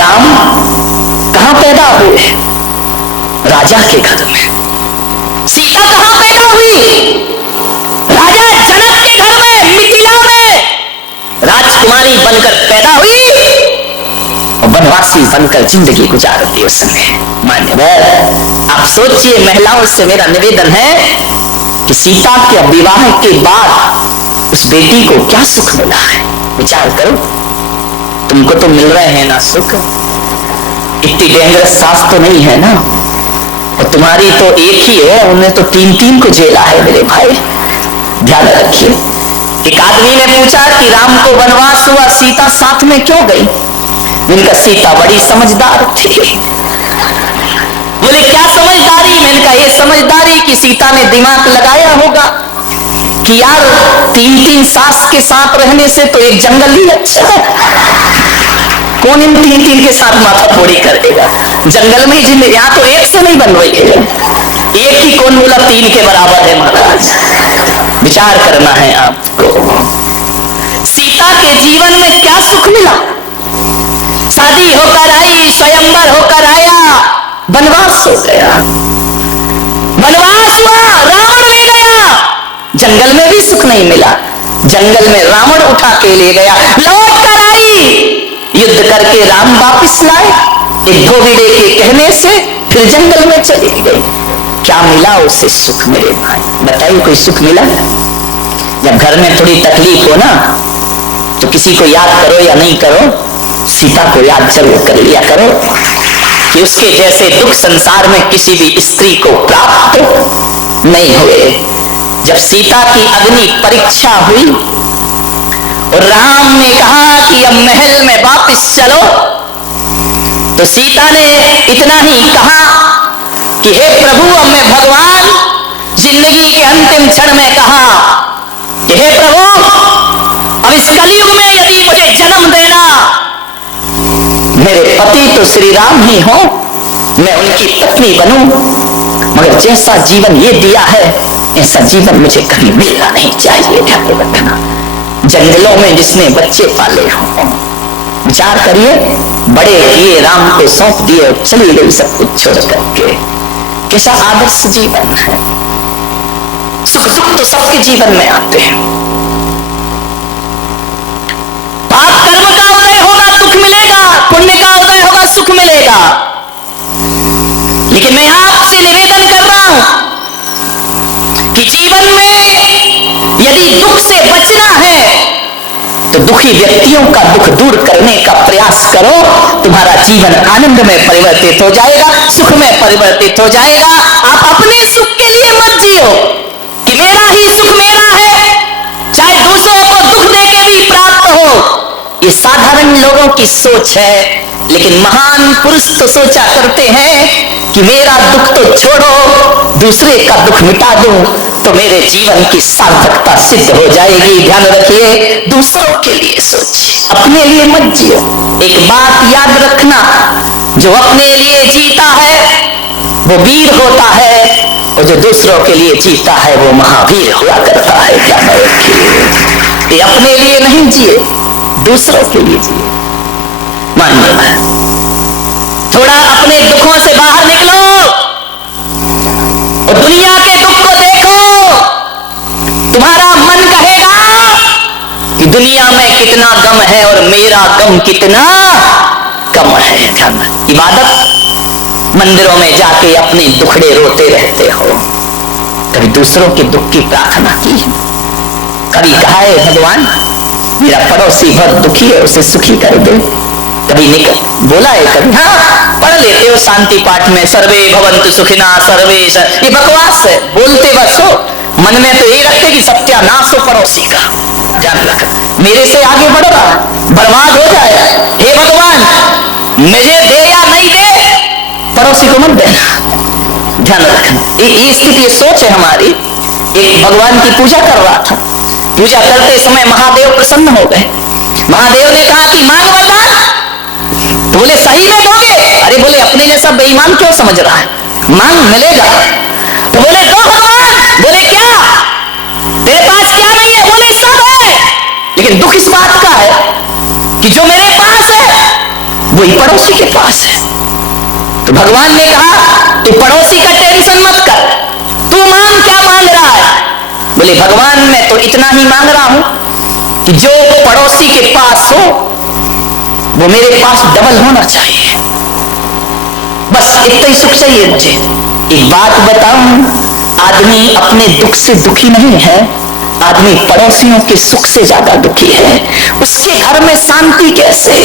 राम कहां पैदा हुए? राजा के घर में। सीता कहां पैदा हुई? राजा जनक के घर में, मिथिला में राजकुमारी बनकर पैदा हुई और वनवासी बनकर जिंदगी गुजारती उसने। मान्यवर, आप सोचिए, महिलाओं से मेरा निवेदन है कि सीता के विवाह के बाद उस बेटी को क्या सुख मिला है। विचार करो, तुमको तो मिल रहे हैं ना सुख, इतनी डेंजरस सास तो नहीं है ना, और तुम्हारी तो एक ही है, उन्हें तो तीन तीन को झेला है मेरे भाई। ध्यान रखिए। एक आदमी ने पूछा कि राम को वनवास हुआ, सीता साथ में क्यों गई? उनका सीता बड़ी समझदार थी। बोले क्या समझदारी? मैंने कहा ये समझदारी कि सीता ने दिमाग लगाया होगा कि यार तीन तीन सास के साथ रहने से तो एक जंगल ही अच्छा है, कौन इन तीन तीन के साथ माथा फोड़ी करेगा? जंगल में जिंदगी, यहाँ तो एक से नहीं बन रही है, एक ही कौन बोला तीन के बराबर है महाराज। विचार करना है आपको। सीता के जीवन में क्या सुख मिला? शादी होकर आई, स्वयंवर होकर आया, वनवास हो गया, वनवास हुआ, रावण ले गया, जंगल में भी सुख नहीं मिला, जंगल में रावण उठा के ले गया, लौट कर आई, युद्ध करके राम वापिस लाए, एक धोबिड़े के कहने से फिर जंगल में चली गई। क्या मिला उसे सुख मेरे भाई? बताइए, कोई सुख मिला? जब घर में थोड़ी तकलीफ हो ना, तो किसी को याद करो या नहीं करो, सीता को याद जरूर कर लिया करो कि उसके जैसे दुख संसार में किसी भी स्त्री को प्राप्त नहीं हुए। जब सीता की अग्नि परीक्षा हुई और राम ने कहा कि अब महल में वापस चलो, तो सीता ने इतना ही कहा कि हे प्रभु, अब मैं भगवान जिंदगी के अंतिम क्षण में कहा कि हे प्रभु, अब इस कलयुग में यदि मुझे जन्म देना, मेरे पति तो श्री राम ही हो, मैं उनकी पत्नी बनूं, मगर जैसा जीवन ये दिया है ऐसा जीवन मुझे कभी मिलना नहीं चाहिए। ध्यान रखना, जंगलों में जिसने बच्चे पाले हो, विचार करिए, बड़े किए, राम को सौंप दिए और चली गई सब कुछ छोड़ करके। कैसा आदर्श जीवन है। सुख दुख तो सबके जीवन में आते हैं। पाप कर्म का उदय होगा दुख मिलेगा, पुण्य का उदय होगा सुख मिलेगा। लेकिन मैं आपसे निवेदन कर रहा हूं कि जीवन में यदि दुख से बचना है तो दुखी व्यक्तियों का दुख दूर करने का प्रयास करो, तुम्हारा जीवन आनंद में परिवर्तित हो जाएगा, सुख में परिवर्तित हो जाएगा। आप अपने सुख के लिए मत जियो कि मेरा ही सुख मेरा है, चाहे दूसरों को दुख देके भी प्राप्त हो। ये साधारण लोगों की सोच है, लेकिन महान पुरुष तो सोचा करते हैं कि मेरा दुख तो छोड़ो, दूसरे का दुख मिटा दूं तो मेरे जीवन की सार्थकता सिद्ध हो जाएगी। ध्यान रखिए, दूसरों के लिए सोचिए, अपने लिए मत जियो। एक बात याद रखना, जो अपने लिए जीता है वो वीर होता है, और जो दूसरों के लिए जीता है वो महावीर हुआ करता है। ध्यान रखिए, ये अपने लिए नहीं जिए, दूसरों के लिए जिए। मानिए, थोड़ा अपने दुखों से बाहर निकलो और दुनिया के दुख को देखो। तुम्हारा मन कहेगा कि दुनिया में कितना गम है और मेरा गम कितना कम है। इबादत मंदिरों में जाके अपने दुखड़े रोते रहते हो, कभी दूसरों के दुख की प्रार्थना की? कभी कहा है भगवान मेरा पड़ोसी बहुत दुखी है, उसे सुखी कर दे? कभी निकल बोला है? कभी? हाँ, पढ़ लेते हो शांति पाठ में, सर्वे भवन्तु सुखिना सर्वे, ये बकवास है, बोलते बस हो, मन में तो ये रखते कि सत्यानाश हो पड़ोसी का। ध्यान रख, मेरे से आगे बढ़ रहा, बर्बाद हो जाए। हे भगवान, मुझे दे या नहीं दे, पड़ोसी को मत देना। ध्यान रखना, ये स्थिति, ये सोच है हमारी। एक भगवान की पूजा कर रहा था, पूजा करते समय महादेव प्रसन्न हो गए। महादेव ने कहा कि मांग वरदान। तो बोले सही में दोगे? अरे बोले अपने जैसा बेईमान क्यों समझ रहा है, मांग मिलेगा। तो बोले दो भगवान। बोले क्या तेरे पास क्या नहीं है? बोले सब है, लेकिन दुख इस बात का है कि जो मेरे पास है वही पड़ोसी के पास है। तो भगवान ने कहा तू पड़ोसी का टेंशन मत कर, तू मांग क्या मांग रहा है? बोले भगवान मैं तो इतना ही मांग रहा हूं कि जो पड़ोसी के पास हो वो मेरे पास डबल होना चाहिए, बस इतना ही सुख चाहिए मुझे। एक बात बताऊं, आदमी अपने दुख से दुखी नहीं है, आदमी पड़ोसियों के सुख से ज्यादा दुखी है। उसके घर में शांति कैसे?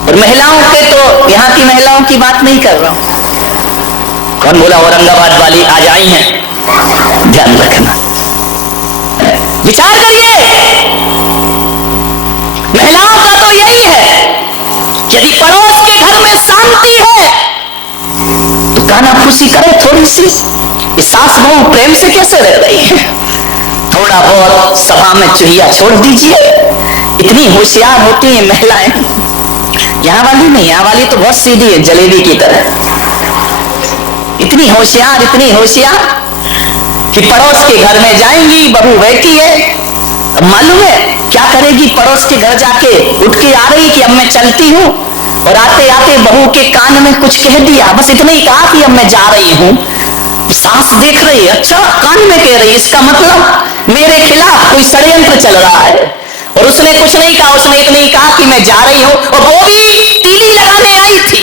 और महिलाओं के तो यहाँ की महिलाओं की बात नहीं कर रहा हूं। कौन बोला औरंगाबाद वाली आज आई हैं? ध्यान रखना, विचार करिए। महिलाओं का तो यही है, यदि पड़ोस के घर में शांति है तो काना फूसी करे थोड़ी सी। सास बहू प्रेम से कैसे रह रही है? थोड़ा बहुत सभा में चुहिया छोड़ दीजिए। इतनी होशियार होती है महिलाएं। यहाँ वाली नहीं, यहाँ वाली तो बहुत सीधी है, जलेबी की तरह। इतनी होशियार कि पड़ोस के घर में जाएंगी, बहू बैठी है, अब मालूम है क्या करेगी? पड़ोस के घर जाके उठ के आ रही कि अब मैं चलती हूँ, और आते आते बहू के कान में कुछ कह दिया, बस इतना ही कहा कि अब मैं जा रही हूँ। सास देख रही है, अच्छा कान में कह रही, इसका मतलब मेरे खिलाफ कोई षड्यंत्र चल रहा है। और उसने कुछ नहीं कहा, उसने इतना ही कहा कि मैं जा रही हूँ। और वो भी तीली लगाने आई थी,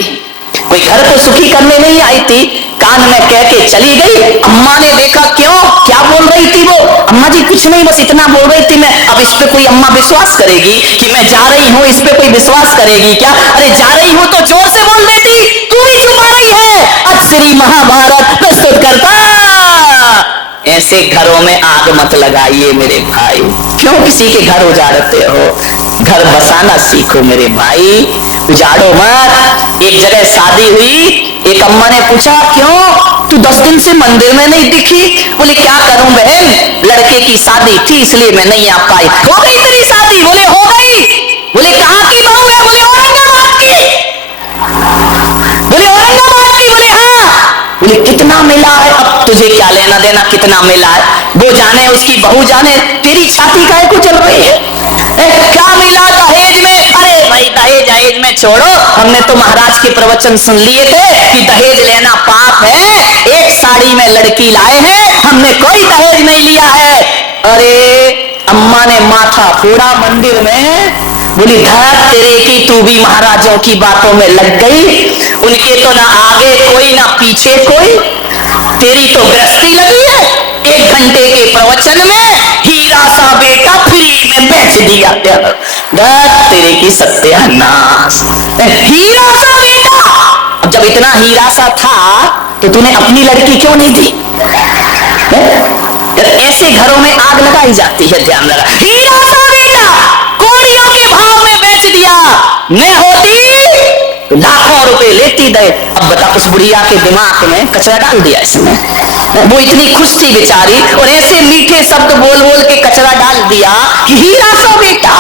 कोई घर को सुखी करने नहीं आई थी। कान में कह के चली गई। अम्मा ने देखा, क्यों क्या बोल रही थी वो? अम्मा जी कुछ नहीं, बस इतना बोल रही थी मैं। अब इस पे कोई अम्मा विश्वास करेगी कि मैं जा रही हूँ? इस पे कोई विश्वास करेगी क्या? अरे जा रही हूँ तो जोर से बोल देती, तू भी छुपा रही है। अब श्री महाभारत प्रस्तुत करता। ऐसे घरों में आग मत लगाइए मेरे भाई। क्यों किसी के घर उजाड़ते हो? घर बसाना सीखो मेरे भाई, उजाड़ो मत। एक जगह शादी हुई, एक अम्मा ने पूछा, क्यों तू 10 दिन से मंदिर में नहीं दिखी? बोले क्या करूं बहन, लड़के की शादी थी इसलिए मैं नहीं आ पाई। हो गई तेरी शादी? बोले हो गई। बोले कहाँ की बहू है? बोले औरंगाबाद की। बोले औरंगाबाद की? बोले हाँ। बोले कितना मिला है? अब तुझे क्या लेना देना कितना मिला है? वो जाने, उसकी बहू जाने, तेरी छाती काहे को चल रही है? क्या मिला दहेज में? अरे भाई दहेज में छोड़ो, हमने तो महाराज के प्रवचन सुन लिए थे कि दहेज लेना पाप है। एक साड़ी में लड़की लाए हैं, हमने कोई दहेज नहीं लिया है। अरे अम्मा ने माथा फोड़ा मंदिर में। बोली धर तेरे की, तू भी महाराजों की बातों में लग गई। उनके तो ना आगे कोई ना पीछे कोई, तेरी तो गृहस्थी लगी है। 1 घंटे के प्रवचन में हीरा सा बेटा फ्री में बेच दिया। तेरे की सत्यानाश, हीरा सा बेटा। अब जब इतना हीरा सा था तो तूने अपनी लड़की क्यों नहीं दी? ऐसे घरों में आग लगाई जाती है, ध्यान लगा। हीरा सा बेटा कौड़ियों के भाव में बेच दिया। मैं होती तो लाखों रुपए लेती दे। अब बता, उस बुढ़िया के दिमाग में कचरा डाल दिया इसने। वो इतनी खुश थी बेचारी, और ऐसे मीठे शब्द बोल बोल के कचरा डाल दिया कि हीरा सा बेटा।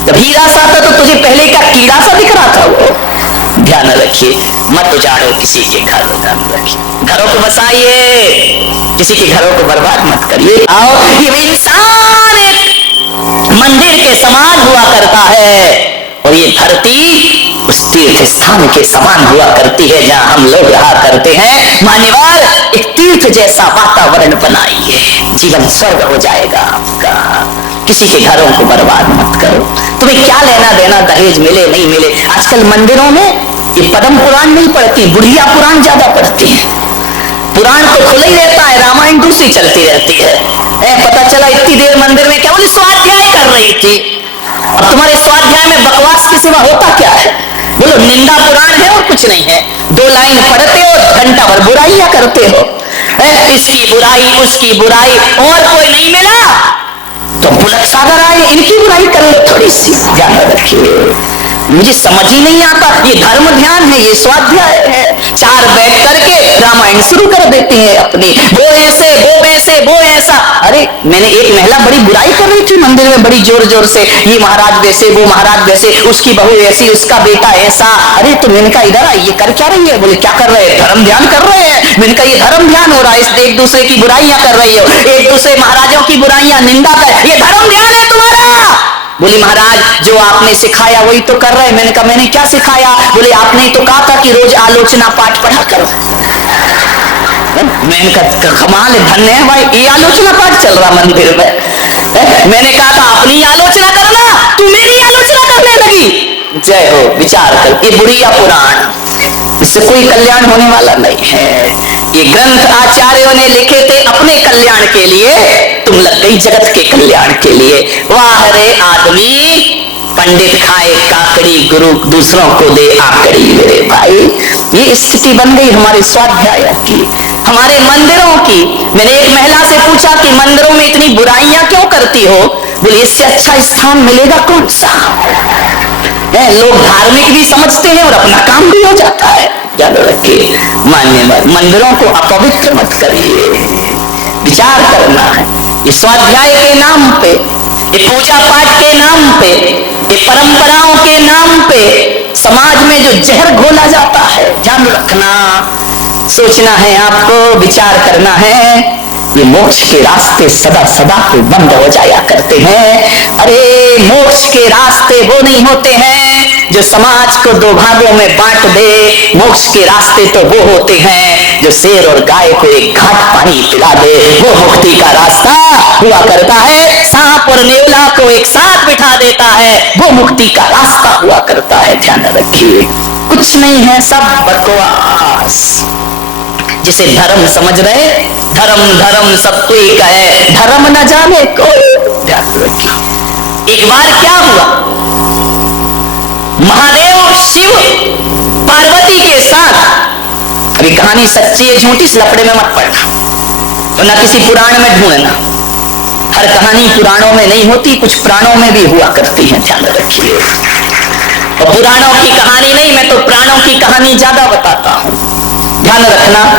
जब हीरा सा था तो तुझे पहले का कीड़ा सा दिख रहा था वो। ध्यान रखिए, मत उजाड़ो किसी के घर। ध्यान रखिए, घरों को बसाइए, किसी के घरों को बर्बाद मत करिए। आओ, ये इंसान एक मंदिर के समान हुआ करता है, और ये धरती उस तीर्थ स्थान के समान हुआ करती है जहां हम लोग रहा करते हैं। मान्यवर, एक तीर्थ जैसा वातावरण बनाइए, जीवन स्वर्ग हो जाएगा आपका। किसी के घरों को बर्बाद मत करो। तुम्हें क्या लेना देना दहेज मिले नहीं मिले? आजकल मंदिरों में ये पद्म पुराण नहीं पढ़ती, बुढ़िया पुराण ज्यादा पढ़ती है। पुराण तो खुला ही रहता है, रामायण दूसरी चलती रहती है। पता चला इतनी देर मंदिर में क्या बोले स्वाध्याय कर रही थी। अब तुम्हारे स्वाध्याय में बकवास के सिवा होता क्या है? बोलो निंदा पुराण है और कुछ नहीं है। 2 लाइन पढ़ते हो, घंटा भर बुराइयां करते हो। इसकी बुराई, उसकी बुराई, और कोई नहीं मिला तो बुलक सागर आए, इनकी बुराई कर लो थोड़ी सी। ध्यान रखिए, मुझे समझ ही नहीं आता। ये धर्म ध्यान है, ये स्वाध्याय है। 4 बैठ करके रामायण शुरू कर देते हैं अपनी, वो ऐसे वो वैसे वो ऐसा। अरे मैंने एक महिला बड़ी बुराई कर रही थी मंदिर में बड़ी जोर जोर से, ये महाराज वैसे, वो महाराज वैसे, उसकी बहू ऐसी, उसका बेटा ऐसा। अरे तो मैंने कहा इधर ये कर क्या रही है? बोले क्या कर रहे हैं? धर्म ध्यान कर रहे हैं। मैंने कहा ये धर्म ध्यान हो रहा है, एक दूसरे की बुराइयां कर रही हो, एक दूसरे महाराजों की बुराइयां निंदा कर, ये धर्म ध्यान है तुम्हारा। बोली महाराज जो आपने सिखाया वही तो कर रहे। मैंने कहा मैंने क्या सिखाया? बोले आपने तो कहा था कि रोज आलोचना पाठ पढ़ा करो। मैंने कहा कमाल है, धन्य है भाई, ये आलोचना पाठ चल रहा मंदिर में। मैंने कहा था अपनी आलोचना करना, तू मेरी आलोचना करने लगी। जय हो, विचार कर, ये बुढ़िया पुराण, इससे कोई कल्याण होने वाला नहीं है। ये ग्रंथ आचार्यों ने लिखे थे अपने कल्याण के लिए, तुम लग गई जगत के कल्याण के लिए। वाह रे आदमी, पंडित खाए काकड़ी, गुरु दूसरों को दे आकड़ी। मेरे भाई ये स्थिति बन गई हमारे स्वाध्याय की, हमारे मंदिरों की। मैंने एक महिला से पूछा कि मंदिरों में इतनी बुराइयां क्यों करती हो? बोले इससे अच्छा स्थान मिलेगा कौन सा? लोग धार्मिक भी समझते हैं और अपना काम भी हो जाता है। याद रखिए, मान्य मंदिरों को अपवित्र मत करिए, विचार करना है। ये स्वाध्याय के नाम पे, ये पूजा पाठ के नाम पे, ये परंपराओं के नाम पे समाज में जो जहर घोला जाता है, ध्यान रखना, सोचना है आपको, विचार करना है। ये मोक्ष के रास्ते सदा सदा के बंद हो जाया करते हैं। अरे मोक्ष के रास्ते वो नहीं होते हैं जो समाज को दो भागों में बांट दे। मोक्ष के रास्ते तो वो होते हैं जो शेर और गाय को एक घाट पानी पिला दे। वो मुक्ति का रास्ता हुआ करता है। सांप और नेवला को एक साथ बिठा देता है, वो मुक्ति का रास्ता हुआ करता है। ध्यान रखिए, कुछ नहीं है, सब बकवास। जिसे धर्म समझ रहे, धर्म धर्म सब कोई कहे, धर्म न जाने कोई। ध्यान रखिए, एक बार क्या हुआ, महादेव शिव पार्वती के साथ, अभी कहानी सच्ची है झूठी इस लफड़े में मत पड़ना और न किसी पुराण में ढूंढना। हर कहानी पुराणों में नहीं होती, कुछ पुराणों में भी हुआ करती है। ध्यान रखिए, और पुराणों की कहानी नहीं, मैं तो प्राणों की कहानी ज्यादा बताता हूं। ध्यान रखना,